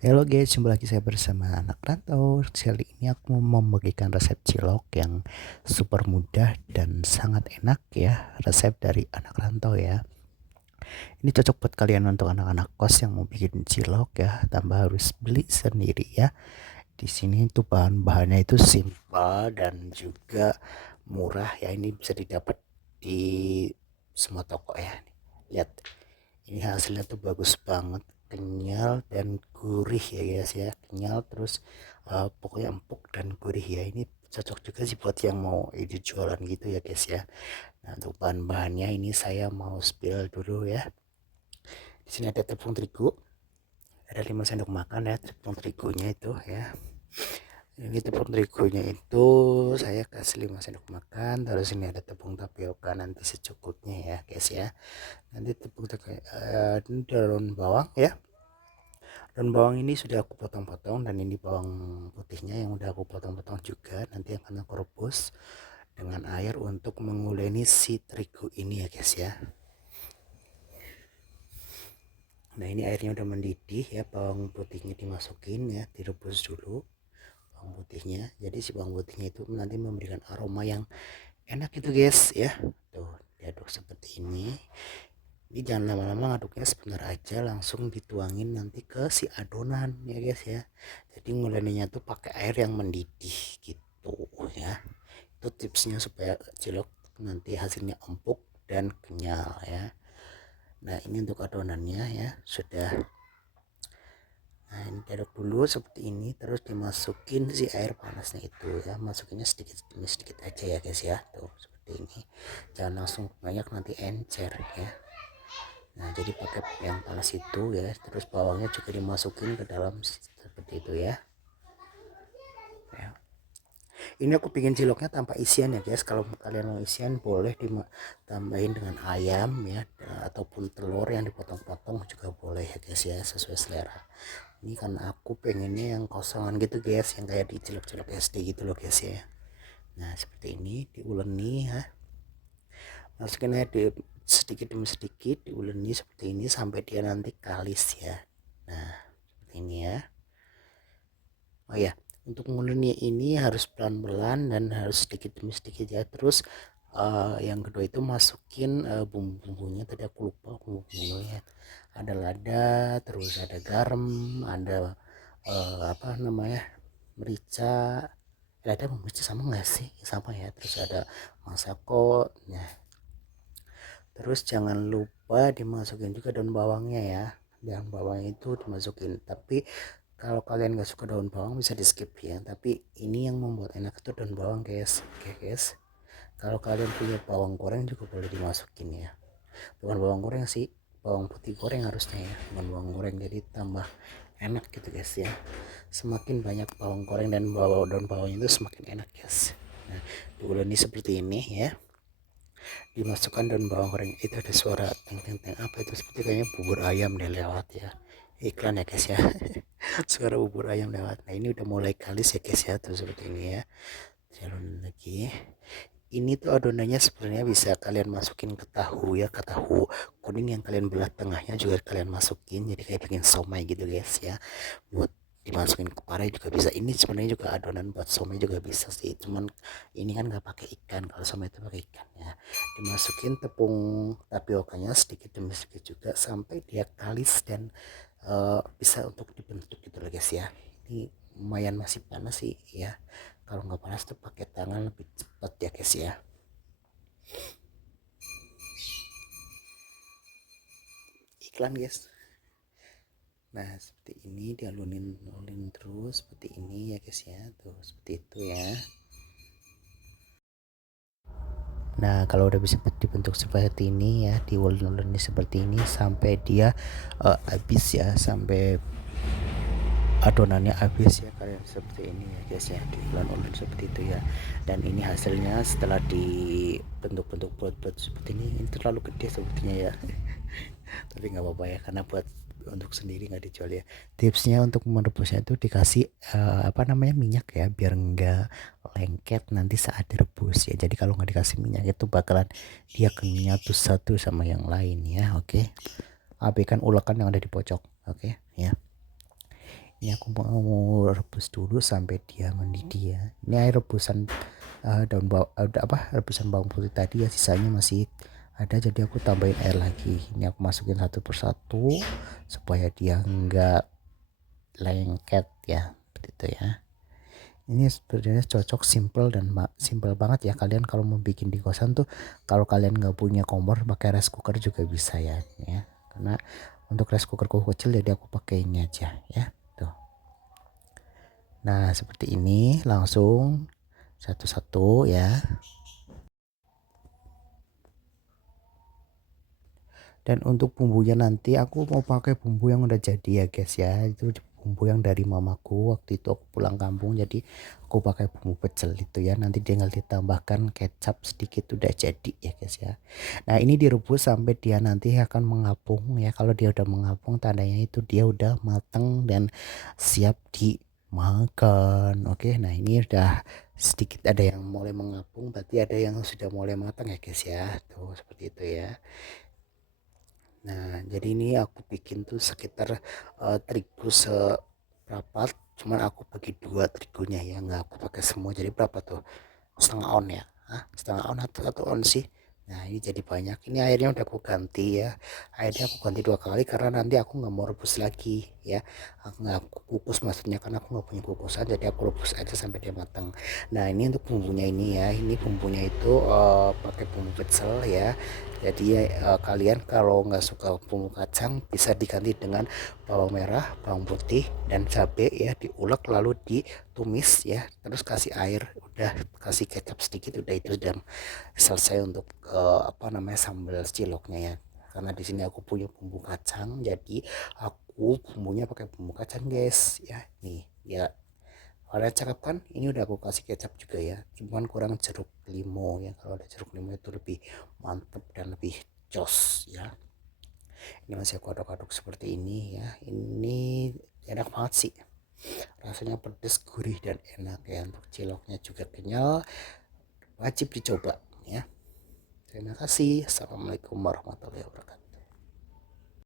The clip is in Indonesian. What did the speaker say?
Halo guys, jumpa lagi saya bersama anak rantau. Kali ini aku mau membagikan resep cilok yang super mudah dan sangat enak ya. Resep dari anak rantau ya. Ini cocok buat kalian untuk anak-anak kos yang mau bikin cilok ya, tanpa harus beli sendiri ya. Di sini itu bahan-bahannya itu simpel dan juga murah ya. Ini bisa didapat di semua toko ya. Lihat, ini hasilnya tuh bagus banget, kenyal dan gurih ya guys ya, kenyal terus pokoknya empuk dan gurih ya. Ini cocok juga sih buat yang mau ide jualan gitu ya guys ya. Nah, untuk bahan-bahannya ini saya mau spill dulu ya. Di sini ada tepung terigu, ada 5 sendok makan ya tepung terigunya itu ya. Ini tepung terigunya itu saya kasih 5 sendok makan. Terus ini ada tepung tapioka nanti secukupnya ya guys ya. Nanti tepung ini daun bawang ya. Daun bawang ini sudah aku potong-potong, dan ini bawang putihnya yang udah aku potong-potong juga. Nanti akan aku rebus dengan air untuk menguleni si terigu ini ya guys ya. Nah, ini airnya udah mendidih ya, bawang putihnya dimasukin ya, direbus dulu bawang putihnya. Jadi si bawang putihnya itu nanti memberikan aroma yang enak itu guys ya. Tuh, diaduk seperti ini. Ini jangan lama-lama ngaduknya, sebentar aja langsung dituangin nanti ke si adonan ya guys ya. Jadi nguleninya tuh pakai air yang mendidih gitu ya. Itu tipsnya supaya cilok nanti hasilnya empuk dan kenyal ya. Nah, ini untuk adonannya ya sudah. Nah, ini diaduk dulu seperti ini, terus dimasukin si air panasnya itu ya. Masukinnya sedikit demi sedikit aja ya guys ya. Tuh seperti ini, jangan langsung banyak, nanti encer ya. Nah, jadi pakai yang panas itu ya. Terus bawangnya juga dimasukin ke dalam seperti itu ya. Ini aku bikin ciloknya tanpa isian ya guys. Kalau kalian mau isian boleh ditambahin dengan ayam ya, ataupun telur yang dipotong-potong juga boleh ya guys ya, sesuai selera. Ini kan aku pengennya yang kosongan gitu guys, yang kayak di cilok-cilok SD gitu loh guys ya. Nah, seperti ini diuleni ya. Masukin aja sedikit demi sedikit, diuleni seperti ini sampai dia nanti kalis ya. Nah, seperti ini ya. Oh ya, untuk nguleni ini harus pelan-pelan dan harus sedikit demi sedikit ya. Terus yang kedua itu masukin bumbu-bumbunya. Tadi aku lupa bumbu-bumbunya. Ada lada, terus ada garam, ada apa namanya, merica. Lada merica sama nggak sih? Sama ya. Terus ada masako. Nah, terus jangan lupa dimasukin juga daun bawangnya ya. Daun bawang itu dimasukin, tapi kalau kalian gak suka daun bawang bisa di skip ya. Tapi ini yang membuat enak itu daun bawang guys. Oke guys, kalau kalian punya bawang goreng juga boleh dimasukin ya. Bukan bawang goreng sih, bawang putih goreng harusnya ya, bukan bawang goreng, jadi tambah enak gitu guys ya. Semakin banyak bawang goreng dan daun bawangnya itu semakin enak guys. Nah, diuleni seperti ini ya, dimasukkan daun bawang goreng. Itu ada suara teng teng teng, apa itu, seperti kayaknya bubur ayam deh lewat ya, iklan ya guys ya. Suara bubur ayam lewat. Nah, ini udah mulai kalis ya guys ya, tuh seperti ini ya. Jalan lagi. Ini tuh adonannya sebenarnya bisa kalian masukin ke tahu ya, ke tahu kuning yang kalian belah tengahnya juga kalian masukin, jadi kayak bikin somai gitu guys ya. Buat dimasukin ke pare juga bisa. Ini sebenarnya juga adonan buat somai juga bisa sih, cuman ini kan nggak pakai ikan. Kalau somai itu pakai ikan ya. Dimasukin tepung tapiokanya sedikit demi sedikit juga sampai dia kalis dan bisa untuk dibentuk gitu loh guys ya. Ini lumayan masih panas sih ya, kalau nggak panas tuh pakai tangan lebih cepat ya guys ya. Iklan guys. Nah, seperti ini dialunin terus seperti ini ya guys ya. Tuh seperti itu ya. Nah, kalau udah bisa dibentuk seperti ini ya, diuleni seperti ini sampai dia habis ya, sampai adonannya habis ya, kalian seperti ini ya guys ya, diulek-ulek seperti itu ya. Dan ini hasilnya setelah dibentuk-bentuk bulat-bulat seperti ini terlalu gede sepertinya ya. Tapi nggak apa-apa ya, karena buat untuk sendiri nggak dijual ya. Tipsnya untuk merebusnya itu dikasih apa namanya, minyak ya, biar nggak lengket nanti saat direbus ya. Jadi kalau nggak dikasih minyak itu bakalan dia kenyatu satu sama yang lain ya. Oke, abaikan ulekan yang ada di pojok. Oke ya. Ini aku mau rebus dulu sampai dia mendidih ya. Ini air rebusan rebusan bawang putih tadi ya, sisanya masih ada, jadi aku tambahin air lagi. Ini aku masukin satu persatu supaya dia enggak lengket ya, seperti itu ya. Ini sebenarnya cocok, simple banget ya. Kalian kalau mau bikin di kosan tuh, kalau kalian nggak punya kompor, pakai rice cooker juga bisa ya, karena untuk rice cookerku kecil jadi aku pakai ini aja ya tuh. Nah seperti ini, langsung satu-satu ya. Dan untuk bumbunya nanti aku mau pakai bumbu yang udah jadi ya guys ya. Itu bumbu yang dari mamaku waktu itu aku pulang kampung, jadi aku pakai bumbu pecel itu ya. Nanti tinggal ditambahkan kecap sedikit, udah jadi ya guys ya. Nah ini direbus sampai dia nanti akan mengapung ya. Kalau dia udah mengapung, tandanya itu dia udah matang dan siap dimakan. Oke, nah ini udah sedikit ada yang mulai mengapung, berarti ada yang sudah mulai matang ya guys ya. Tuh seperti itu ya. Nah, jadi ini aku bikin tuh sekitar terigu seberapa, cuman aku bagi dua terigunya ya, nggak aku pakai semua. Jadi berapa tuh? Setengah on ya? Setengah on atau satu on sih? Nah, ini jadi banyak. Ini airnya udah aku ganti ya. Airnya aku ganti dua kali karena nanti aku nggak mau rebus lagi ya. Aku nggak kukus, maksudnya karena aku nggak punya kukusan, jadi aku rebus aja sampai dia matang. Nah, ini untuk bumbunya ini ya. Ini bumbunya itu pakai bumbu pecel ya. Jadi kalian kalau nggak suka bumbu kacang bisa diganti dengan bawang merah, bawang putih, dan cabai ya, diulek lalu ditumis ya, terus kasih air, udah kasih kecap sedikit, udah itu sudah selesai untuk sambal ciloknya ya. Karena di sini aku punya bumbu kacang, jadi aku bumbunya pakai bumbu kacang guys ya. Nih ya, warnanya cakep kan. Ini udah aku kasih kecap juga ya, cuman kurang jeruk limau ya. Kalau ada jeruk limau itu lebih mantep dan lebih jos ya. Ini masih aku aduk-aduk seperti ini ya. Ini enak banget sih, rasanya pedas, gurih, dan enak ya. Untuk ciloknya juga kenyal, wajib dicoba ya. Terima kasih. Assalamualaikum warahmatullahi wabarakatuh.